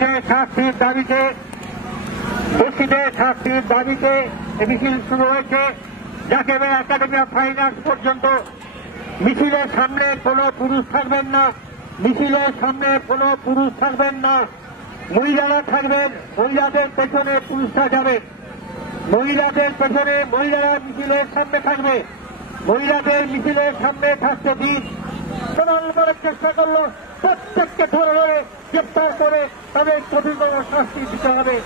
শাস্তির দাবিতে দোষীদের শাস্তির দাবিতে মিছিল শুরু হয়েছে জাকেবের একাডেমি অফ ফাইন আর্টস পর্যন্ত। মিছিলের সামনে কোনো পুরুষ থাকবেন না, মিছিলের সামনে কোনো পুরুষ থাকবেন না, মহিলারা থাকবেন, মহিলাদের পেছনে পুরুষরা যাবে, মহিলাদের পেছনে মহিলারা মিছিলের সামনে থাকবে, মহিলাদের মিছিলের সামনে থাকতে দিন। প্রমাণ করার চেষ্টা করলো প্রত্যেককে ধরে ধরে গ্রেপ্তার করে তাদের কঠিনতম শাস্তি দিতে হবে।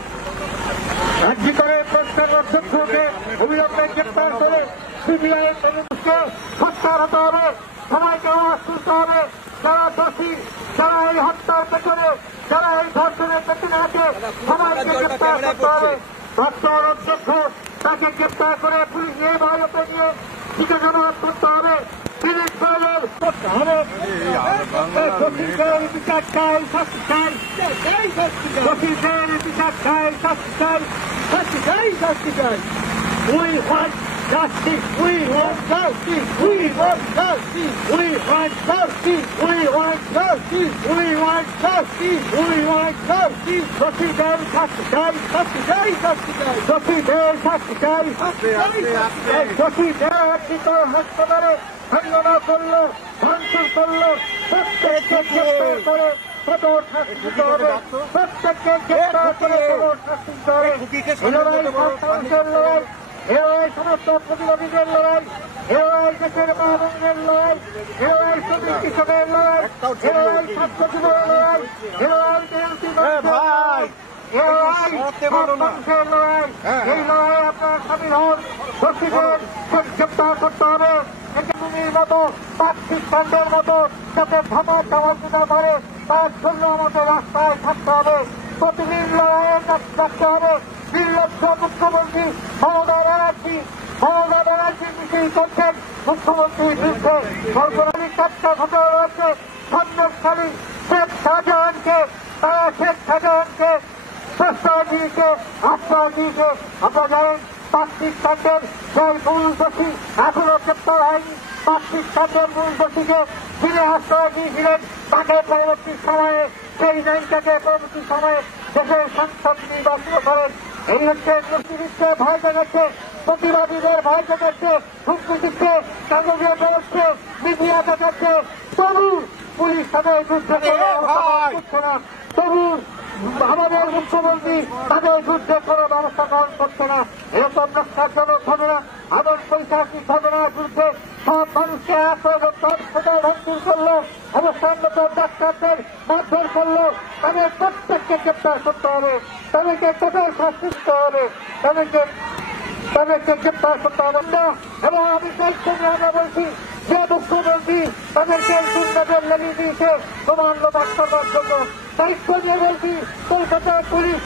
রাজ্য করে প্রস্তাব অধ্যক্ষকে অবিলম্বে গ্রেপ্তার করে সিবিআই তদন্তকে হত্যা হতে হবে, সবাইকে আওয়াজ তুলতে হবে। যারা দোষী, যারা এই হত্যার পেছনে, যারা এই ধর্ষণের পেছনে আছে, সবাইকে গ্রেপ্তার করতে হবে। প্রস্তাব অধ্যক্ষ তাকে গ্রেপ্তার করে পুলিশ নিয়ে ভারতে নিয়ে জিজ্ঞাসাবাদ করতে হবে। বিচার চাই, শাস্তি চাই, দোষীদের বিচার চাই, শাস্তি চাই, শাস্তি চাই, শাস্তি চাই। We want justice, we want justice, we want justice, we want justice, we want justice, we want justice, we want justice. দোষীদের শাস্তি চাই, শাস্তি চাই, শাস্তি চাই, দোষীদের শাস্তি চাই, দোষীদের হাসপাতালে হামলা করলো, ভাঙচুর করলো, প্রত্যেককে গ্রেপ্তার করে কঠোর শাস্তি দিতে হবে, প্রত্যেককে গ্রেপ্তার করে কঠোর শাস্তি দিতে হবে। মানুষের লড়াই, এরাই সমস্ত প্রতিবাদীদের লড়াই, এরাই দেশের মা বোনদের লড়াই, এরাই শ্রমিক কৃষকের লড়াই, এরাই ছাত্র যুবকের লড়াই, এরাই মানুষের লড়াই। এই লড়াই আপনার স্বামীর হন, দোষীদের গ্রেপ্তার করতে হবে। একাডেমির মতো পার্থিব কাণ্ডের মতো যাতে ধামার চাওয়া দিতে পারে তার জন্য আমাদের রাস্তায় থাকতে হবে, প্রতিদিন লড়াইয়ের রাখতে হবে। নির্লজ্জ মুখ্যমন্ত্রী মমতা ব্যানার্জি মিছিল করছেন মুখ্যমন্ত্রীর বিরুদ্ধে। সরকারি চারটা ঘটনা রয়েছে। সন্ন্যাসকালী শেখ শাহজাহানকে, তারা শেখ শাহজাহানকে প্রস্তাব দিয়েছে, আশ্বাস দিয়েছে। আপনারা জানেন পার্থিব কাণ্ডের সেই মূল দোষী এখনো গ্রেপ্তার হয়নি। পার্থিব কাণ্ডের মূল দোষীকে যিনি আশ্রয় দিয়েছিলেন তাকে পরবর্তী সময়ে, সেই নায়িকাকে পরবর্তী সময়ে দেশের সংসদ নির্বাচিত করেন। এই হচ্ছে মুক্তিযুদ্ধে ভয় দেখাচ্ছে, প্রতিবাদীদের ভয় দেখাচ্ছে, হুমকি দিচ্ছে, কাগজে বেরোচ্ছে, মিডিয়া দেখাচ্ছে, তবু পুলিশ তাদের বিরুদ্ধে করছে না, তবু আমাদের মুখ্যমন্ত্রী তাদের বিরুদ্ধে কোনো ব্যবস্থা গ্রহণ করছে না। এরকম নষ্টাজনক ঘটনা, আবার পৈশাচিক ঘটনার বিরুদ্ধে সব মানুষকে ভাঙচুর করলো, অবস্থানগত ডাক্তারদের মারধর করলো, তাদের প্রত্যেককে গ্রেপ্তার করতে হবে, তাদেরকে কঠোর শাস্তি দিতে হবে, তাদেরকে গ্রেপ্তার করতে হবে না। এবং আমি আমরা বলছি যে মুখ্যমন্ত্রী তাদেরকে গুন্ডাদের লেগে দিয়েছে প্রমাণ লোপাট করবার জন্য, দায়িত্ব নিয়ে বলছি কলকাতার পুলিশ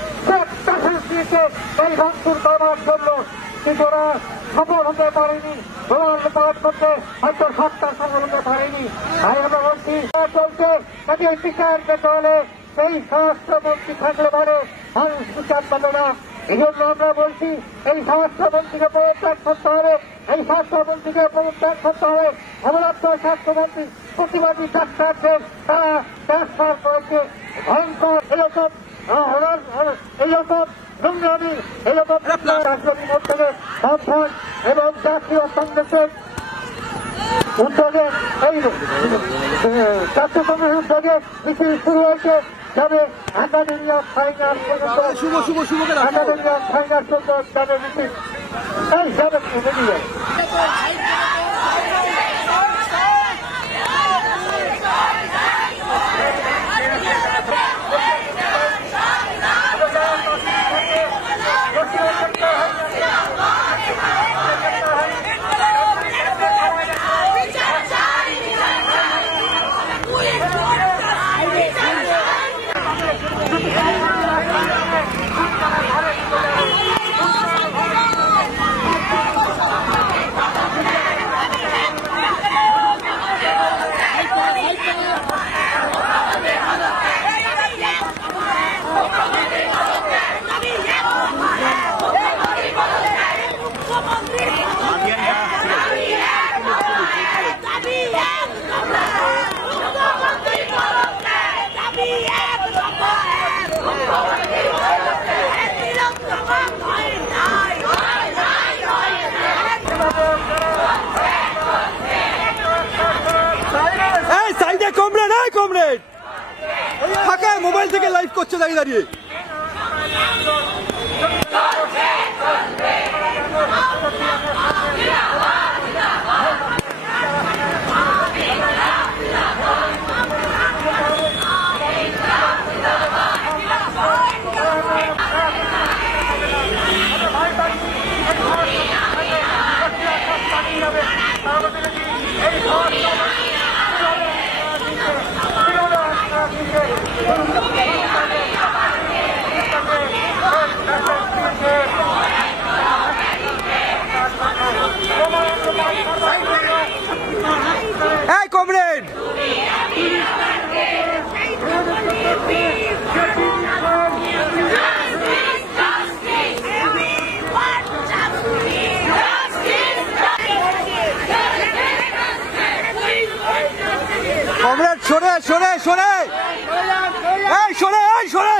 দিয়েছে এই ভাঙচুর করবার জন্য, কিন্তু ওরা সফল হতে পারেনি, প্রমাণ লোপাট করতে হয়তো সরকার সফল হতে পারেনি। তাই আমরা বলছি চলছে তাদের বিচার পেতে হলে এই স্বরাষ্ট্রমন্ত্রী থাকলে পরে মানুষ বিচার পাবে না। এই জন্য আমরা বলছি এই স্বরাষ্ট্রমন্ত্রীকে পদত্যাগ করতে হবে, এই স্বাস্থ্যমন্ত্রীকে পদত্যাগ করতে হবে। অবরুদ্ধ স্বাস্থ্যমন্ত্রী প্রতিবাদী ডাক্তারদের তারা ট্রান্সফার করেছে। ভয়ঙ্কর এরকম নোংরামি, এরকম রাজনৈতিক উদ্যোগে বামফ্রন্ট এবং জাতীয় কংগ্রেসের উদ্যোগে, এই জাতীয় কংগ্রেসের উদ্যোগে মিছিল শুরু হয়েছে। যাবে একাডেমি অফ ফাইন আর্টস পর্যন্ত, একাডেমি অফ ফাইন আর্টস পর্যন্ত যাবে মিছিল, এই যাবে বেরিয়ে। মোবাইল থেকে লাইভ করছে দাঁড়িয়ে দাঁড়িয়ে। এই কমরেড, কমরেড সরে সরে সরে, এই সরে, এই সরে।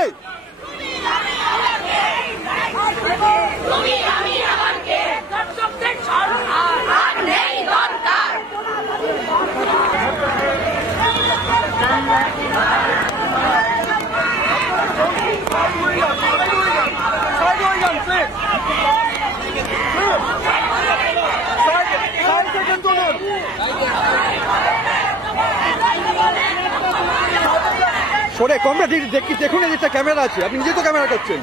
সরে কমরেড, দেখুন একটা ক্যামেরা আছে, আপনি নিজে তো ক্যামেরা করছেন,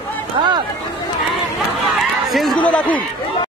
সেন্সগুলো রাখুন।